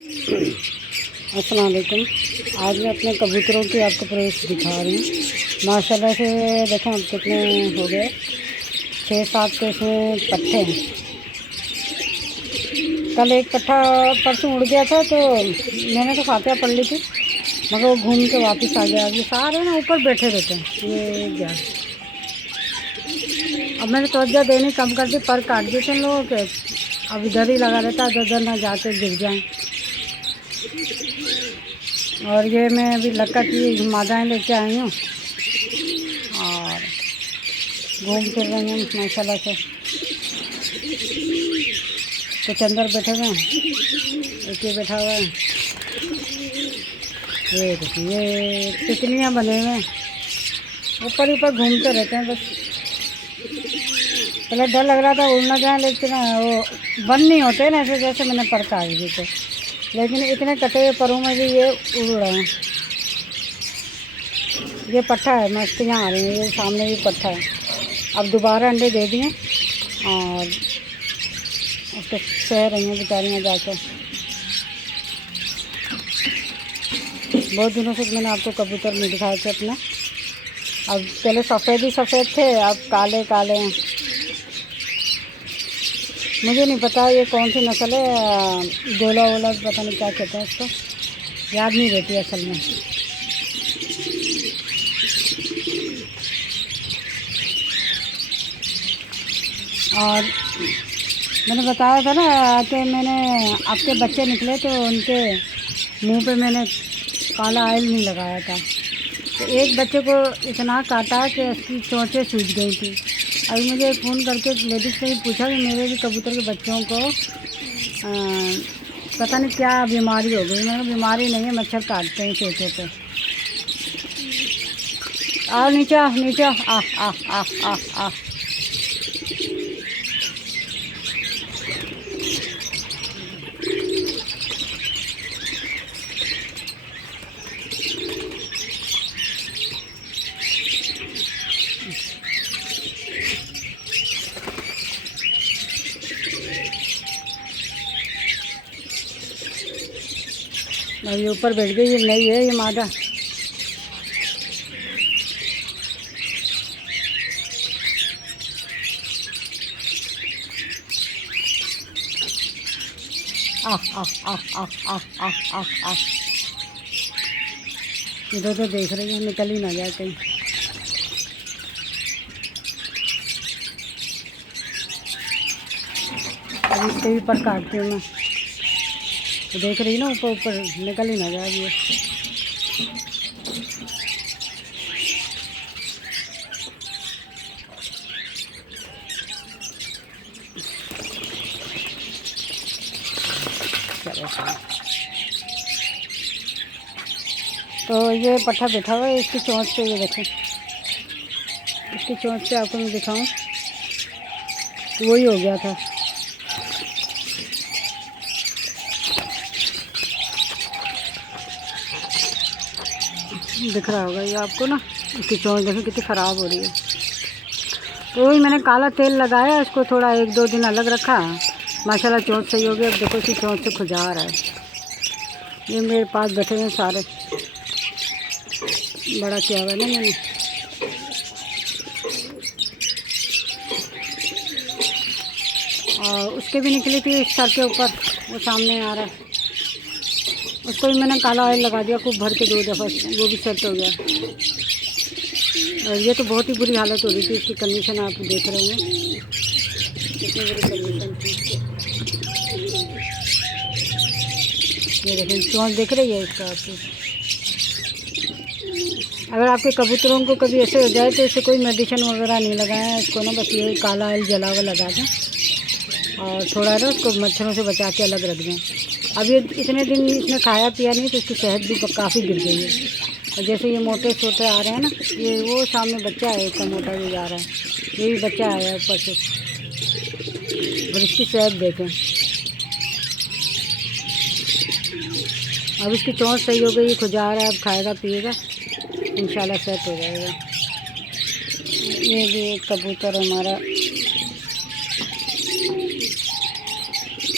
अस्सलाम वालेकुम। आज मैं अपने कबूतरों की आपको प्रेस दिखा रही हूँ। माशाल्लाह से देखें अब कितने हो गए, 6-7 के इसमें पट्टे हैं। कल एक पट्टा परसों उड़ गया था तो मैंने तो फातिहा पढ़ ली थी, मगर वो घूम के वापस आ गया। ये सारे ना ऊपर बैठे रहते हैं। ये क्या, अब मैंने तवज्जो देनी कम कर दी, पर काट दी थे लोगों के। अब इधर ही लगा रहता है, इधर ना जाके गिर जाएं। और ये मैं अभी लक्का की मादाएँ लेके आई हूँ और घूम फिर रही हूँ माशाल्लाह से। कुछ अंदर बैठे हुए हैं, एक ही बैठा हुआ है। ये देखिए, ये तितलियाँ बने हुए हैं, ऊपर ऊपर घूमते रहते हैं बस। पहले डर लग रहा था उड़ ना जाए, लेकिन वो बंद नहीं होते ना ऐसे, जैसे मैंने पर काट दी थे। लेकिन इतने कटे हुए परों में भी ये उड़ रहे हैं। ये पट्ठा है, मस्तियाँ आ रही हैं। ये सामने भी पट्ठा है। अब दोबारा अंडे दे दिए और उसको सह रही हैं बेचारियाँ जाकर। बहुत दिनों से मैंने आपको कबूतर नहीं दिखाए थे अपने। अब पहले सफ़ेद ही सफ़ेद थे, अब काले काले हैं। मुझे नहीं पता ये कौन सी नस्ल है, गोला वोला पता नहीं क्या कहते हैं इसको, याद नहीं रहती असल में। और मैंने बताया था ना कि मैंने आपके बच्चे निकले तो उनके मुंह पे मैंने काला ऑयल नहीं लगाया था, तो एक बच्चे को इतना काटा कि उसकी चोंचें सूज गई थी। अभी मुझे फ़ोन करके लेडीज़ ने पूछा कि मेरे भी कबूतर के बच्चों को पता नहीं क्या बीमारी हो गई। मैंने बीमारी नहीं है, मच्छर काटते हैं चोंचों पे। आओ नीचे नीचे, आ आ आ आ आ। और ये ऊपर बैठ गई, ये नहीं है ये मादा। आ आ आ आ आ आ आ आ। इधर तो देख रही है, निकल ही ना जाए कहीं। अब इसके भी पर काटती हूँ मैं, तो देख रही ना ऊपर ऊपर, निकल ही ना जाए ये। तो ये पट्ठा बैठा हुआ है, इसकी चोंच पे, ये देखें इसकी चोंच पे आपको मैं दिखाऊं, वही हो गया था। दिख रहा होगा ये आपको ना, इसकी चोंच देखें कितनी ख़राब हो रही है। तो वही मैंने काला तेल लगाया, इसको थोड़ा 1-2 दिन अलग रखा, माशाल्लाह चोंच सही हो गई। अब देखो इसकी चोंच से खुजा आ रहा है। ये मेरे पास बैठे हैं सारे, बड़ा किया हुआ है ना मैंने। और उसके भी निकली थी सर के ऊपर, वो सामने आ रहा है। उसको भी मैंने काला ऑयल लगा दिया खूब भर के 2 दफ़ा, वो भी सेट हो गया। और ये तो बहुत ही बुरी हालत हो रही थी इसकी, कंडीशन आप देख रहे होंगे कितनी बुरी कंडीशन थी इसकी। ये देखें चोंच दिख रही है इसका आपको। अगर आपके कबूतरों को कभी ऐसे हो जाए तो इसे कोई मेडिसिन वगैरह नहीं लगाया इसको ना, बस ये काला ऑयल जला हुआ लगा दें और थोड़ा ना उसको मच्छरों से बचा के अलग रख दें। अब ये इतने दिन इसने खाया पिया नहीं, तो इसकी सेहत भी काफ़ी गिर गई है। और जैसे ये मोटे छोटे आ रहे हैं ना, ये वो सामने बच्चा है इतना मोटा भी जा रहा है, ये भी बच्चा आया है ऊपर से। और इसकी सेहत देखें, अब इसकी चोंच सही हो गई, खुजा रहा है, अब खाएगा पिएगा, इंशाल्लाह सेट हो जाएगा। ये भी एक कबूतर हमारा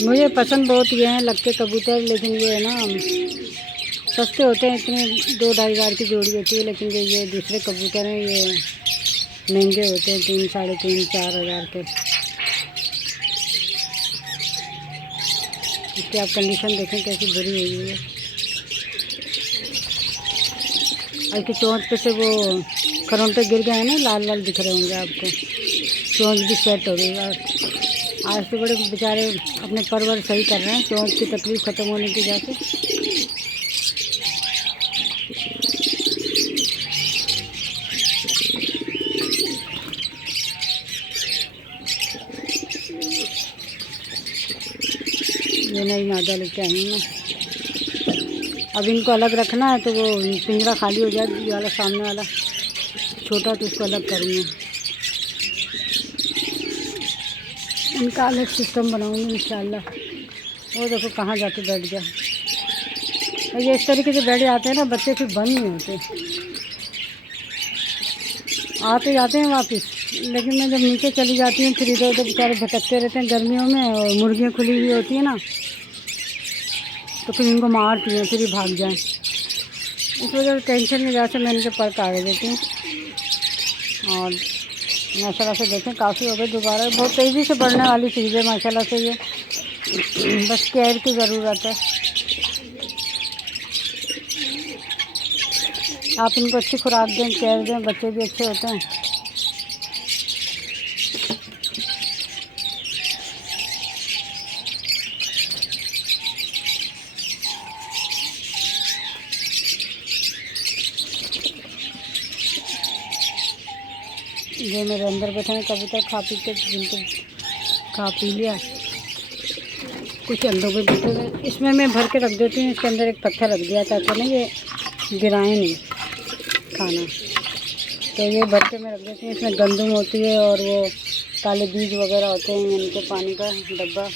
मुझे पसंद बहुत ये हैं लग के कबूतर, लेकिन ये है ना सस्ते होते हैं, इतने 2-2.5 हज़ार की जोड़ी होती है, लेकिन जो ये दूसरे कबूतर हैं ये महंगे होते हैं, 3, 3.5, 4 हज़ार के। इसकी आप कंडीशन देखें कैसी बुरी हुई है। और इसकी चोंच पे से वो खरोंटे गिर गए हैं ना, लाल लाल दिख रहे होंगे आपको, चोंच भी सेट हो गई। आज तो बड़े बेचारे अपने परवर सही कर रहे हैं, चोंच की तकलीफ़ ख़त्म होने की वजह से। ये नई मादा लेके आई हूँ मैं। अब इनको अलग रखना है तो वो पिंजरा खाली हो जाए, ये वाला सामने वाला छोटा, तो उसको अलग करूँगी। इनका अलग सिस्टम बनाऊँगी इंशाल्लाह। वो देखो कहाँ जाके बैठ गया। और ये इस तरीके से बैठ जाते हैं ना बच्चे, फिर बंद नहीं होते, आते जाते हैं वापस। लेकिन मैं जब नीचे चली जाती हूँ फिर इधर उधर बेचारे भटकते रहते हैं गर्मियों में, और मुर्गियाँ खुली हुई होती है ना, तो फिर इनको मारती हैं, फिर ही भाग जाएं। इस वजह से टेंशन में जैसे मैं इनके पर काट देती हूँ। और माशाल्लाह से देखें काफ़ी हो गए दोबारा, बहुत तेज़ी से बढ़ने वाली चीज़ है माशाल्लाह से ये, बस केयर की ज़रूरत है। आप इनको अच्छी खुराक दें, केयर दें, बच्चे भी अच्छे होते हैं। जो मेरे अंदर बैठे हैं कबूतर खा पी के, जिनको खा पी लिया, कुछ अंडों पे बैठे हुए। इसमें मैं भर के रख देती हूँ, इसके अंदर एक पत्थर रख दिया ताकि ना ये गिराएं नहीं खाना, तो ये भर के मैं रख देती हूँ। इसमें गंदम होती है और वो काले बीज वगैरह होते हैं, इनके पानी का डब्बा।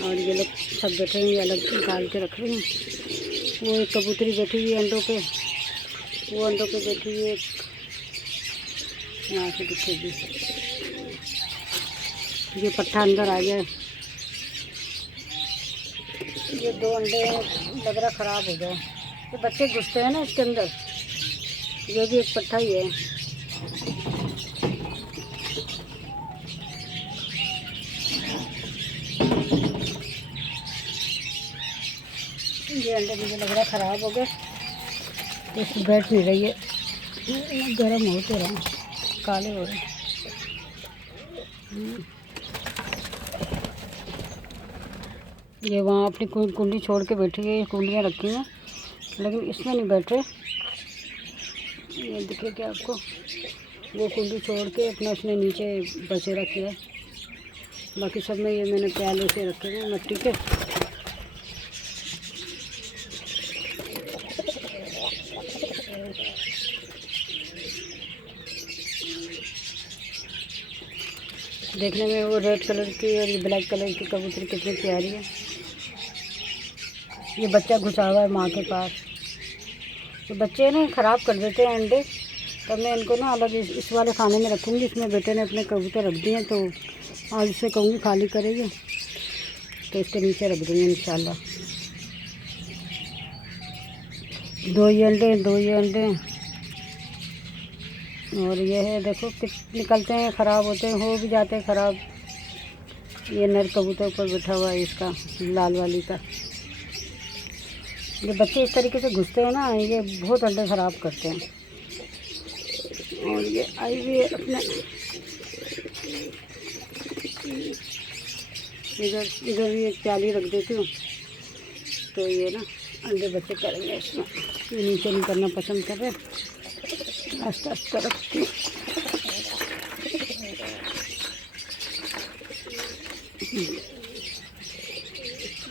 और ये लोग सब बैठे हुए अलग निकाल के रख रही हैं। वो एक कबूतरी बैठी हुई है अंडों पे, वो अंडों पे बैठी हुई है, यहाँ से दिखेगी। ये पट्टा अंदर आ गया, ये 2 अंडे लग रहा ख़राब हो गए। ये बच्चे घुसते हैं ना इसके अंदर, ये भी एक पट्टा ही है। ये अंडे मुझे लग रहा ख़राब हो गए, तो इसकी बैठ नहीं रही है, गर्म होते रहे, काले हो रहे। ये वहाँ अपनी कुंडी छोड़ के बैठी है, कुंडियाँ रखी हैं, लेकिन इसमें नहीं बैठे। ये दिखे क्या आपको, वो कुंडी छोड़ के अपना उसने नीचे बसेरा किया है। बाकी सब में ये मैंने प्याले से रखे हैं मिट्टी के। देखने में वो रेड कलर की और ये ब्लैक कलर की कबूतरी कितनी प्यारी है। ये बच्चा घुसा हुआ है माँ के पास, तो बच्चे ना ख़राब कर देते हैं अंडे, तब मैं इनको ना अलग इस वाले खाने में रखूँगी। इसमें बेटे ने अपने कबूतर रख दिए हैं, तो आज इससे कहूँगी खाली करेगी तो इसके नीचे रख दूँगी इंशाल्लाह। 2 ही अंडे और ये है देखो कित निकलते हैं, ख़राब होते हैं, हो भी जाते हैं ख़राब। ये नर कबूतर ऊपर बैठा हुआ है इसका, लाल वाली का। ये बच्चे इस तरीके से घुसते हैं ना, ये बहुत अंडे ख़राब करते हैं। और ये आई भी अपने इधर भी एक प्याली रख देती हूँ, तो ये ना अंडे बच्चे करेंगे इसमें। ये नीचे नहीं करना पसंद कर रहे, आस्ते आस्ते रखती हूँ।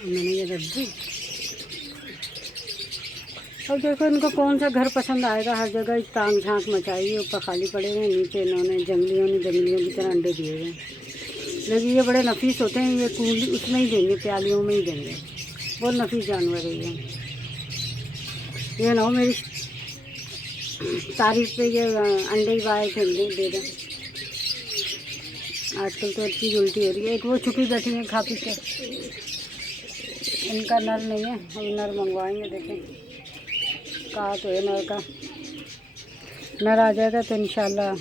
मैंने ये रख दी। और देखो इनको कौन सा घर पसंद आएगा, हर जगह तांग झांक मचाई है, ऊपर खाली पड़े हुए, नीचे इन्होंने जंगलियों की तरह अंडे दिए हुए हैं। लेकिन ये बड़े नफीस होते हैं, ये कुंडी उसमें ही देंगे, प्यालियों में ही देंगे, बहुत नफीस जानवर है ये ना हो मेरी तारीफ पे ये अंडे ही बाहर दे दें। आजकल तो अच्छी उल्टी हो रही है। एक वो छुपी बैठी है खा पी के, इनका नर नहीं है, हम नर मंगवाएंगे। देखें कहा तो है नर का, नर आ जाएगा तो इंशाल्लाह।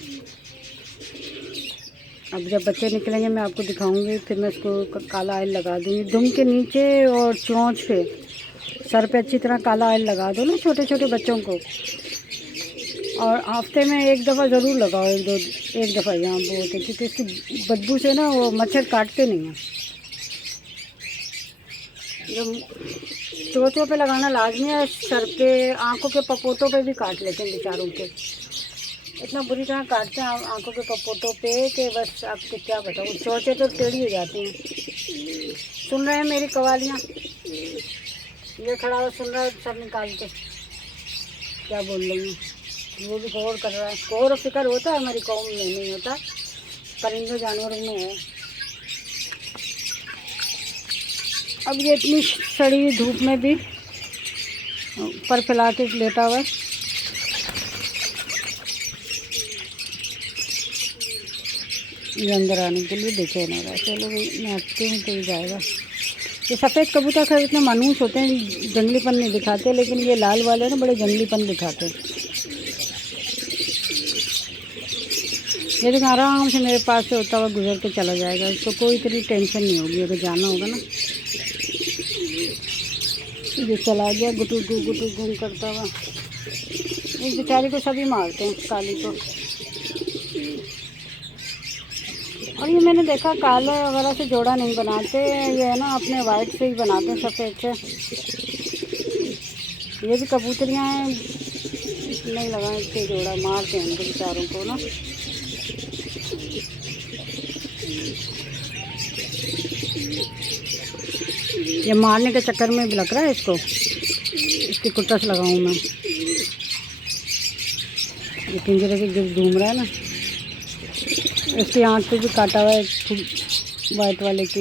अब जब बच्चे निकलेंगे मैं आपको दिखाऊंगी, फिर मैं इसको काला ऑयल लगा दूँगी दुम के नीचे और चोंच पे, सर पे अच्छी तरह काला ऑयल लगा दो ना छोटे छोटे बच्चों को। और हफ्ते में एक दफ़ा ज़रूर लगाओ, एक दफ़ा यहाँ बहुत है, क्योंकि इसकी बदबू से ना वो मच्छर काटते नहीं हैं। जब चोचों पे लगाना लाजमी है, सर पे, आँखों के पपोतों पे भी काट लेते हैं बेचारों के, इतना बुरी तरह काटते हैं आँखों के पपोतों पे कि बस आपको क्या बताऊँ, चोचें तो टेढ़ी हो जाती हैं। सुन रहे हैं मेरी कवालियाँ, ये खड़ा हुआ सुन रहा है, सर निकाल के क्या बोल रही हूँ। वो भी गौर कर रहा है, गौर और फिक्र होता है हमारी कौम में, नहीं होता, परिंदों जानवरों में है। अब ये इतनी सड़ी हुई धूप में भी पर फैला के लेटा हुआ है। ये अंदर आने के लिए बेचैन हो रहा है। चलो भाई मैं हटती हूँ तो ये जाएगा। ये सफ़ेद कबूतर खैर इतने मानूस होते हैं, जंगलीपन नहीं दिखाते, लेकिन ये लाल वाले ना बड़े जंगलीपन दिखाते हैं। ये देखो आराम से मेरे पास से होता हुआ गुजर के चला जाएगा, इसको कोई इतनी टेंशन नहीं होगी। अगर जाना होगा ना, ये चला गया गुटू गुम करता हुआ। इस बेचारी को सभी मारते हैं, काली को। और ये मैंने देखा काले वगैरह से जोड़ा नहीं बनाते, ये है ना अपने वाइट से ही बनाते हैं, सफ़ेद से। ये भी कबूतरियाँ हैं, नहीं लगा इससे जोड़ा, मारते हैं इनको बेचारों को ना। ये मारने के चक्कर में भी लग रहा है इसको, इसकी कुट्टस लगाऊं मैं। ये पिंजरे के गिर्द घूम रहा है ना, इसकी आँख पे भी काटा हुआ है वाइट वाले की।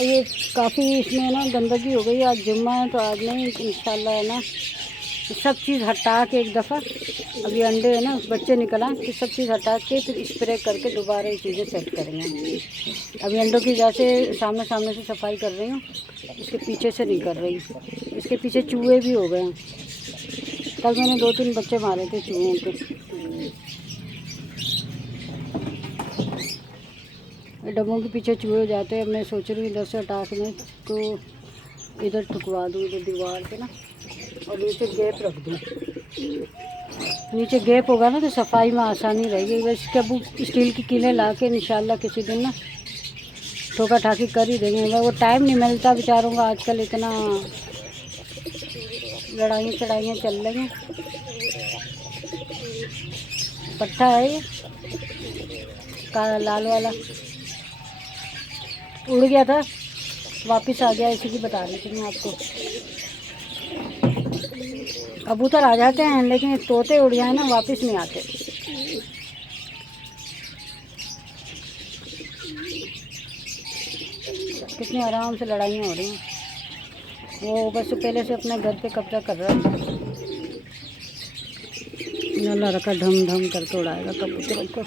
ये काफ़ी इसमें ना गंदगी हो गई। आज जुम्मा है तो आज नहीं, इंशाल्लाह है ना सब चीज़ हटा के एक दफ़ा, अभी अंडे है ना बच्चे निकला, फिर सब चीज़ हटा के फिर स्प्रे करके दोबारा ये चीज़ें सेट करेंगे। अभी अंडों की जैसे सामने से सफाई कर रही हूँ, इसके पीछे से नहीं कर रही। इसके पीछे चूहे भी हो गए हैं, कल मैंने 2-3 बच्चे मारे थे चूहों के। डब्बों के पीछे चूहे हो जाते हैं। मैं सोच रही हूँ इधर से हटा के मैं तो इधर ठुकवा दूँ, इधर दीवार पे ना, और नीचे गैप रख दूँ। नीचे गैप होगा ना तो सफाई में आसानी रहेगी। बस के अब स्टील की कीलें ला के इंशाल्लाह किसी दिन ना ठोका ठाकी कर ही देंगे। वो टाइम नहीं मिलता बेचारों का आजकल, इतना लड़ाइयाँ चढ़ाइयाँ चल रही हैं। पट्टा है ये काला लाल वाला, उड़ गया था वापस आ गया, इसी की बता रही थी मैं आपको। कबूतर आ जाते हैं लेकिन तोते उड़ जाए ना वापस नहीं आते। कितनी आराम से लड़ाइयाँ हो रही हैं। वो बस पहले से अपने घर पे कब्जा कर रहा है, नल्ला रखा ढम ढम करके उड़ाएगा कबूतरों को।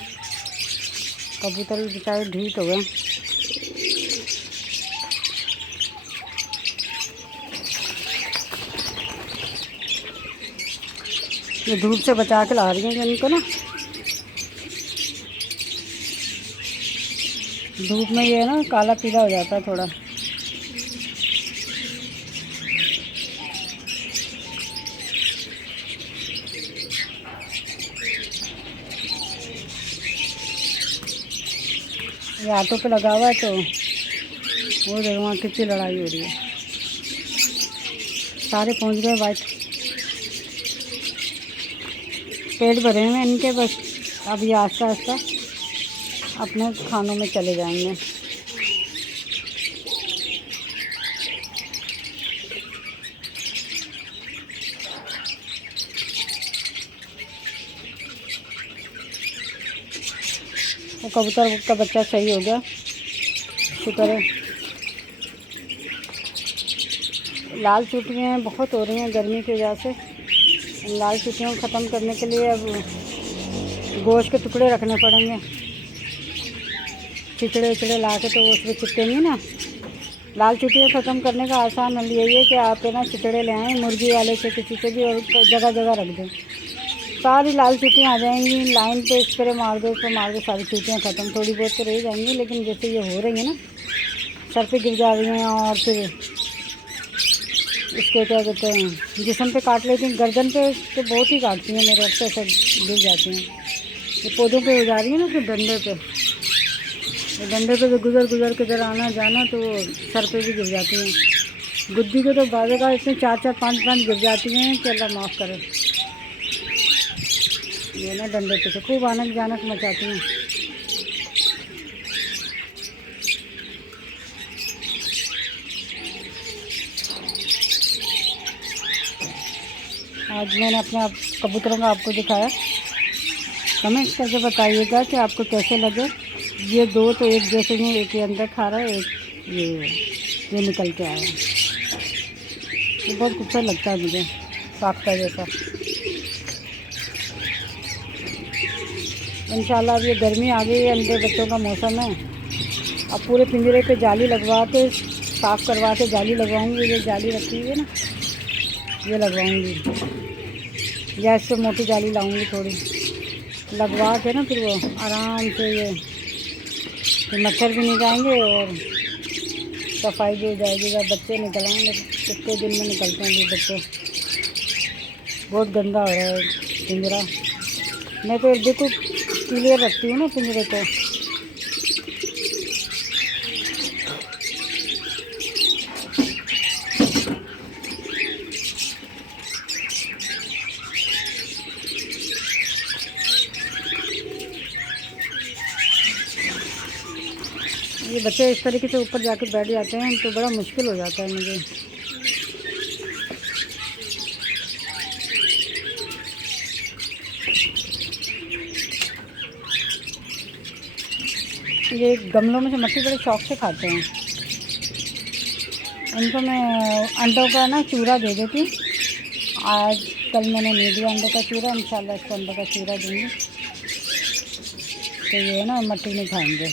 कबूतर भी बेचारे ढीठ हो गए। ये धूप से बचा के ला रही हैं इनको ना, धूप में ये ना काला पीला हो जाता है थोड़ा। ये ऑटो पे लगा हुआ है तो वो देखो वहाँ कितनी लड़ाई हो रही है। सारे पहुँच गए वाइट, पेट भरे हुए इनके, बस अब ये आस्ता आस्ता अपने खानों में चले जाएंगे। वो कबूतर का बच्चा सही हो गया, शुक्र है। लाल चुटियाँ बहुत हो रही हैं गर्मी की वजह से। लाल चुटियों को ख़त्म करने के लिए अब गोश्त के टुकड़े रखने पड़ेंगे, चिचड़े ला के, तो वो उसमें चिपकेंगे ना। लाल चींटियाँ ख़त्म करने का आसान हल यही है कि आप ना चिचड़े ले आएँ मुर्गी वाले से, किसी से भी, और जगह जगह रख दें। सारी लाल चींटियाँ आ जाएंगी, लाइन पे स्प्रे मार दो, उसको मार दो, सारी चींटियाँ ख़त्म। थोड़ी बहुत तो रह जाएंगी, लेकिन जैसे ये हो रही है ना, सर पे गिर जा रही हैं, और फिर इसके क्या कहते हैं, जिस्म पे काट लेती हैं। गर्दन पे तो बहुत ही काटती हैं मेरे, अक्सर सब गिर जाती हैं। ये पौधों पे हो जा रही है ना, फिर डंडे पे, डंडे पे भी गुजर के इधर आना जाना, तो सर पे भी गिर जाती हैं। गुद्दी को तो बाज़ का इसमें 4 5 गिर जाती हैं कि अल्लाह माफ़ करे। ये ना डंडे पे से खूब आनक जानक मचाती हैं। आज मैंने अपने कबूतरों का आपको दिखाया। कमेंट करके बताइएगा कि आपको कैसे लगे। ये दो तो एक जैसे ही, एक ये अंदर खा रहा है, एक ये निकल के आया। ये बहुत खूबसूरत लगता है मुझे, साख्ता जैसा। इंशाल्लाह अब ये गर्मी आ गई है, अंडे बच्चों का मौसम है। अब पूरे पिंजरे पे जाली लगवा के, साफ़ करवा के जाली लगवाऊंगी। ये जाली रखी हुई है ना, ये लगवाऊंगी, या इससे मोटी जाली लाऊंगी थोड़ी, लगवा के ना, फिर वो आराम से ये फिर मच्छर भी नहीं जाएंगे और सफाई भी हो जाएगी। जब बच्चे निकल आएंगे, कितने दिन में निकलते हैं ये बच्चे। बहुत गंदा हो रहा है पिंजरा। मैं तो बिल्कुल क्लियर रखती हूँ ना पिंजरे को। ये बच्चे इस तरीके से ऊपर जाके बैठ जाते हैं तो बड़ा मुश्किल हो जाता है मुझे। ये गमलों में से मट्टी बड़े शौक से खाते हैं। इनको मैं अंडों का ना चूरा दे देती। आज कल मैंने नहीं दिया अंडों का चूरा, इंशाल्लाह इसको अंडों का चूरा दूँगी, तो ये ना मट्टी नहीं खाएंगे।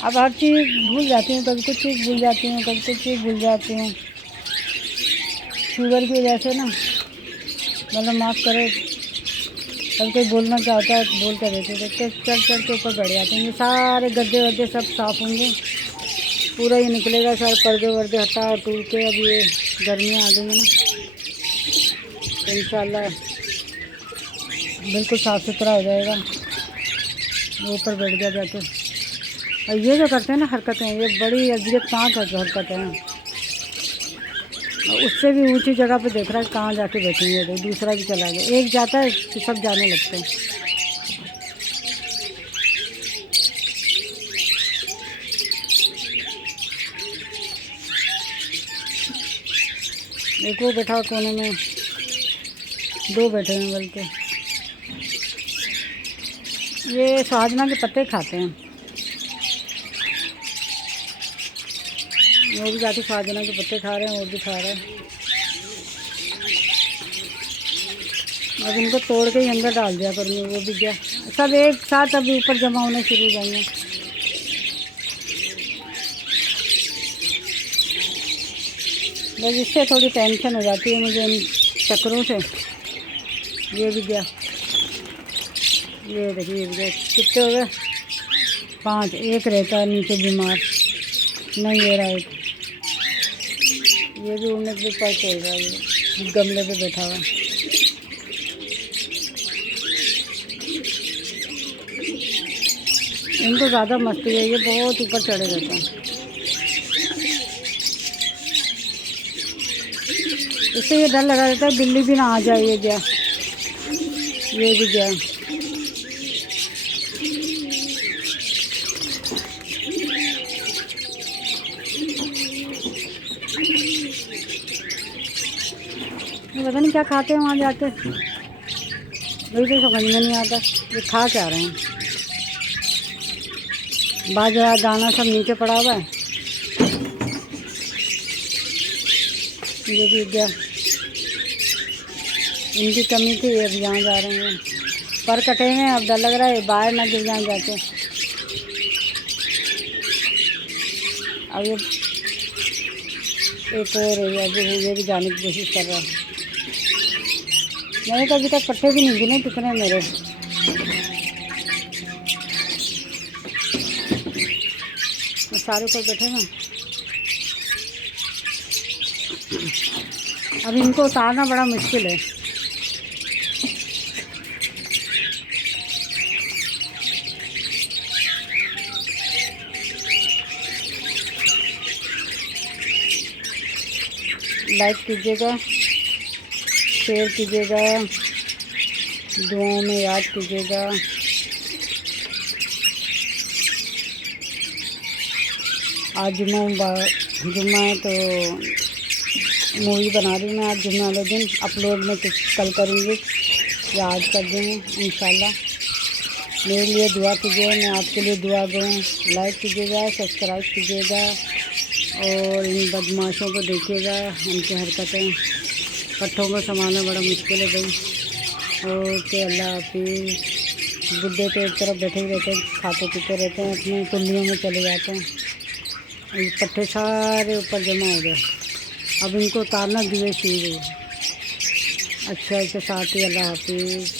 अब हर चीज़ भूल जाती हूँ, कभी कुछ चीज़ भूल जाती हूँ, कभी कुछ चीज़ भूल जाती हूँ। शुगर की वजह से ना, मतलब माफ़ करे, कभी कोई बोलना चाहता है बोल कर देते देखते, चढ़ के ऊपर बैठ जाते हैं। ये सारे गद्दे वद्दे सब साफ़ होंगे, पूरा ये निकलेगा, सारे पर्दे वर्दे हटा टूट के। अब ये गर्मियाँ आ गई हैं ना, तो इंशाल्लाह बिल्कुल साफ़ सुथरा हो जाएगा। ऊपर बैठ गया जाके। और ये जो करते हैं ना हरकतें, ये बड़ी अजियतनाक हरकतें हैं। उससे भी ऊंची जगह पे देख रहा है कहाँ जाके बैठेंगे, तो दूसरा भी चला गया। एक जाता है तो सब जाने लगते हैं। एक वो बैठा कोने में, दो बैठे हैं बल्कि। ये साजना के पत्ते खाते हैं, वो भी जाके साजना के पत्ते खा रहे हैं, वो भी खा रहे हैं। अब इनको तोड़ के ही अंदर डाल दिया करूँगी, वो भी गया सब एक साथ अभी ऊपर जमा होने शुरू हो जाएंगे। बस इससे थोड़ी टेंशन हो जाती है मुझे इन चक्करों से। ये भी गया, ये देखिए ये भी गया। कितने हो गए? 5। एक रहता है नीचे बीमार, नहीं ले रहा एक। ये भी उड़ने के लिए पर चल रहा है, ये गमले पे बैठा हुआ। इनको ज़्यादा मस्ती है, ये बहुत ऊपर चढ़े रहते हैं। इससे ये डर लगा रहता है बिल्ली भी ना आ जाए। ये गया, ये भी गया। पता नहीं क्या खाते हैं वहाँ जाके, वही तो समझ में नहीं आता ये खा क्या रहे हैं। बाजरा दाना सब नीचे पड़ा हुआ है। ये भी गया, इनकी कमी थी, अब यहाँ जा रहे हैं। पर कटे हुए हैं, अब डर लग रहा है बाहर ना गिर जाए जाके। अब ये एक और है, अब ये भी जाने की कोशिश कर रहा है। मेरे तो अभी तक पट्टे भी नहीं गिने कितने मेरे। सारे ऊपर बैठे हैं। अब इनको उतारना बड़ा मुश्किल है। लाइक कीजिएगा, शेयर कीजिएगा, दुआओं में याद कीजिएगा। आज जुम्मा है तो मूवी बना रही हूँ मैं। आज जुम्मे वाले दिन अपलोड में कल करूँगी या आज कर दूँगी इंशाल्लाह। मेरे लिए दुआ कीजिएगा, मैं आपके लिए दुआ दूँ। लाइक कीजिएगा, सब्सक्राइब कीजिएगा और इन बदमाशों को देखिएगा, उनकी हरकतें। पट्टों को संभालना बड़ा मुश्किल है भाई। ओके, अल्लाह हाफिज़। बुड्ढे तो एक तरफ बैठे ही रहते हैं, खाते पीते रहते हैं, अपनी कुल्लियों में चले जाते हैं। ये पट्टे सारे ऊपर जमा हो गए। अब इनको उतारना दिवे शीर है। अच्छा, इसके साथ ही अल्लाह हाफिज़।